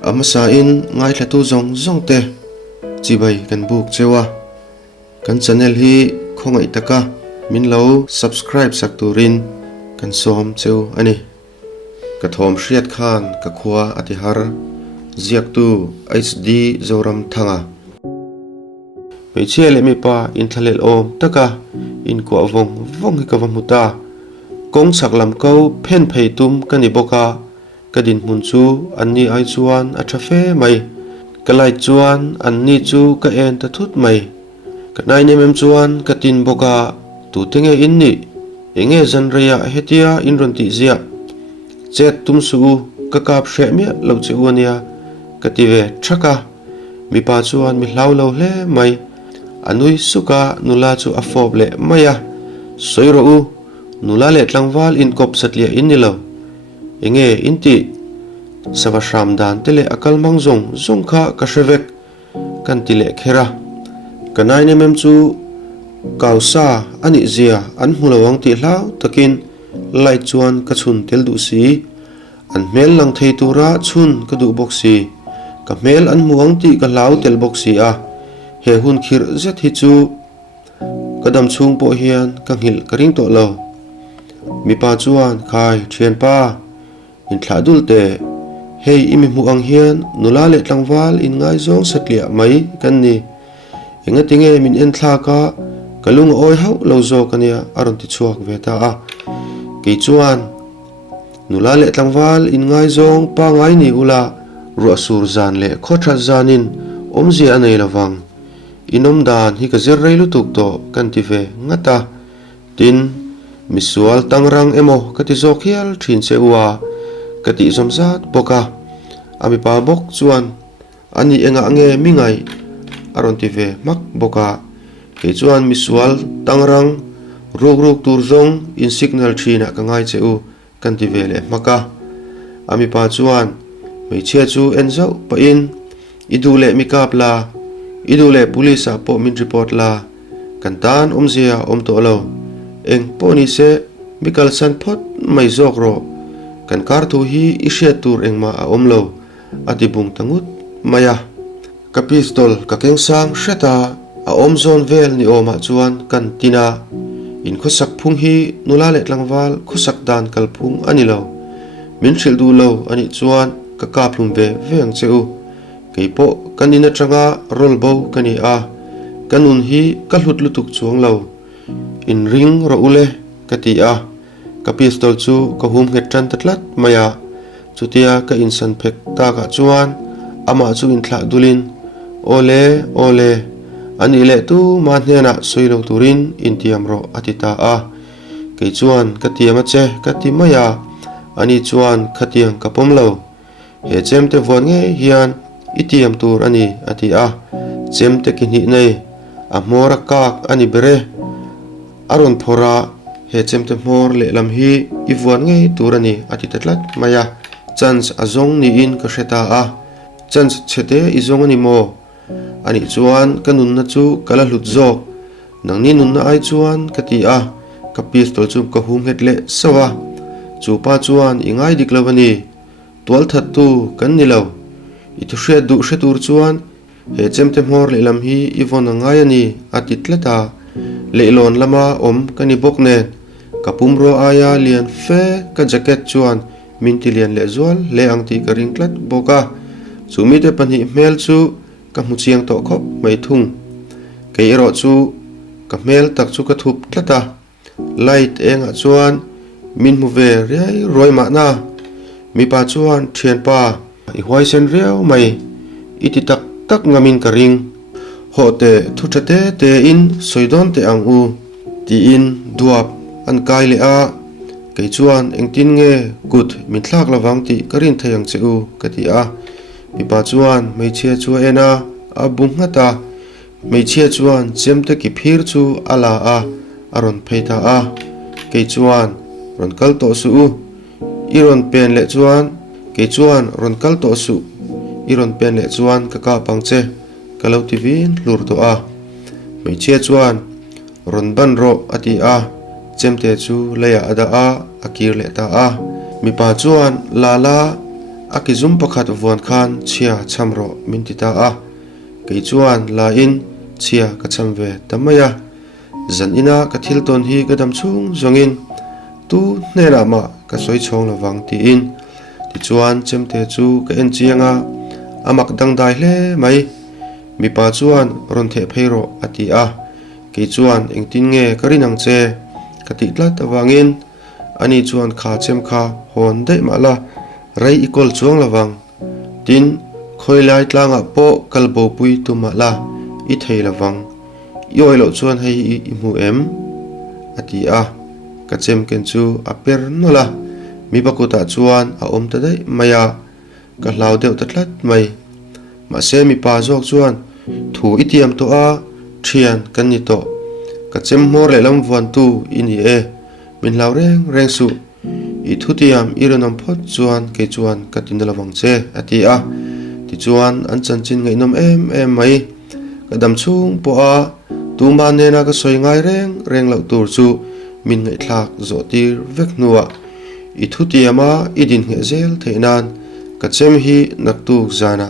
amasa in ngai thatu zong te chibai kan buk chewa kan channel hi khongai taka min lo subscribe sak turin kan som cheu ani ka thawm hriat khan ka khua atihar ziak tu hd zoram thanga meichhe le mi pa in thalel om taka in ko vong hi ka vamuta kong saklam ko phen phei tum kani boka kadin mun chu anni ai chuan a thafe mai kalai chuan anni chu ka en ta thut mai kanai ne mem chuan katin boka tu tenge inni enge zanreya hetia in ron ti zia chet tum su ka kap hre me lo cheuania kative thaka mi pa chuan mi hlau lo hle mai anui suka nula chu afob le maya soiro u nula le tlangwal in kop satlia innilo enge inti savashram dan tele akal mangjong zongkha ka hrevek kan tile khera kanai ne mem chu kausa ani zia an hulawang ti hlau takin lai chuan ka chhun tel du si an mel lang thei tura chhun ka du boxi ka mel an muang ti ka hlau tel boxi a he hun khir zet hi chu kadam chung po hian ka ngil ka ring to lo mi pa chuan khai thian pa in thladul te hei imi muang hian nula le tlangwal in ngai zong satlia mai kan ni enga tinge min en thla ka kalung oi hau lo zo kania aron ti chuak ve ta a ke chuan nula le tlangwal in ngai zong pa ngai ni ula ru sur zan le khotha zanin omzi anei lawang inom dan hi ka zir reilu tuk to kan ti ve ngata tin misual tangrang emo kati zokhial thin se wa kati zomzat boka ami pa bok chuan ani enga nge mingai aron ti ve mak boka ke chuan misual tangrang rok tur zong in signal thina ka ngai cheu kan ti ve le maka ami pa chuan meichhe chu enzo pa in idule mikap la idule police a po min report la kantan omzia om to lo eng poni se mikal san phot mai zok ro kan kar thu hi ishe tur engma a omlo atibung tangut maya ka pistol ka kengsang sheta a om zon vel ni oma chuan kan tina in khosak phung hi nula le tlangwal khosak dan kalphung ani lo min thil du lo ani chuan ka kaplum ve veng cheu keipo kanina tanga rolbo kani a kanun hi ka hlut lutuk chuang lo in ring ro ule kati a ka pistol chu ka hum nge tran tatlat maya chutia ka insan phek ta ka chuan ama chu in thla dulin ole ani le tu ma hna soilo turin intiam ro atita a ke chuan ka tiama che ka ti maya ani chuan khatiang ka pom lo he chem te von nge hian itiam tur ani ati a chem te ki ni nei a mora kak ani bere aron phora he chem te mor le lam hi iwon nge tur ani ati tatlat maya chance azong ni in ka hreta a chance chete izong ani mo ani chuan kanun na chu kala hlut zok nangni nun na ai chuan kati a ka pistol chu ka hum het le sawa chu pa chuan ingai diklawani tol that tu kan ni lo itu hre du hre tur chuan he chemte mor le lam hi iwon ngai ani atitleta leilon lama om kani bok ne kapum ro aya lian fe ka jacket chuan mintilian le zual le angti ka ringklat boka chumi te pani mel chu ka mu chiang to khop mai thung ke ero chu ka mel tak chu ka thup tlata light enga chuan min mu ve riai roi ma na mi pa chuan thian pa i hwai sen riau mai iti tak ngamin ka ring ho te thuthate te in soidon te ang u ti in duap an kai le a ke chuan engtin nge kut min thlak lawang ti karin thayang cheu kati a mi pa chuan meichhe chu ena a bung ngata meichhe chuan chemte ki phir chu ala a aron pheita a ke chuan ron kal to su iron pen le chuan ke chuan ron kal to su iron pen le chuan ka pangche kalau tivin lur to a meichhe chuan ron ban ro ati a chemte chu leya ada a akir le ta a mi pa chuan lala akizum pakhat vuan khan chia chamro mintita a kei chuan la in chia ka cham ve tamaya zan ina ka thil ton hi ka dam chung zongin tu nera ma ka soi chhong lawang ti in ti chuan chemte chu ka en chianga amak dang dai hle mai mi pa chuan ron the pheiro ati a kei chuan engtin nge karinang che ka ti tlat awangin ani chuan kha chem kha hon dei ma la rai ikol chuang lawang tin khoilai tlanga po kalbo pui tuma la I thei lawang yoi lo chuan hei I mu em ati a ka chem ken chu a per nola mi bakuta chuan a om ta dei maya ka hlau deuh tatlat mai ma se mi pa jok chuan thu itiam to a thian kan ni to ka chem mor le lam vuan tu ini e min hlau reng reng su I thutiam ironam phot chuan ke chuan ka tin lawang che ati a ti chuan an chan chin ngai nom em mai ka dam chung po a tu ma ne na ka soi ngai reng reng lau tur chu min ngai thlak zo tir vek nuwa I thutiama idin nge zel theinan ka chem hi nak tu zana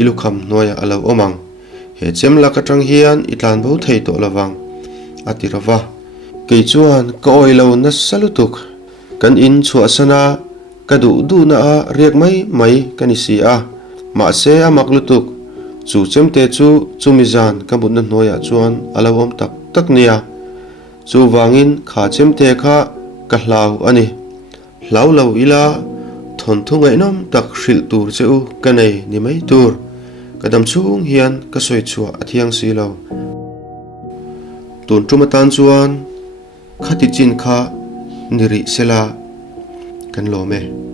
ilukham noya alo omang he chem la ka tang hian itlan bo thei to lawang ati rawa ke chuan ka oi lo na salutuk kan in chu asana ka du na a riak mai kan isi a ma se amak lutuk chu chemte chu chumizan ka bun na noya chuan alawom tak nia chu wangin kha chemte kha ka hlau ani hlau lo ila thon thungai nom tak hril tur cheu kanei ni mai tur kadam chung hian ka soi chua athiang si lo tun tumatan chuan khati chin kha niri sela kan lo me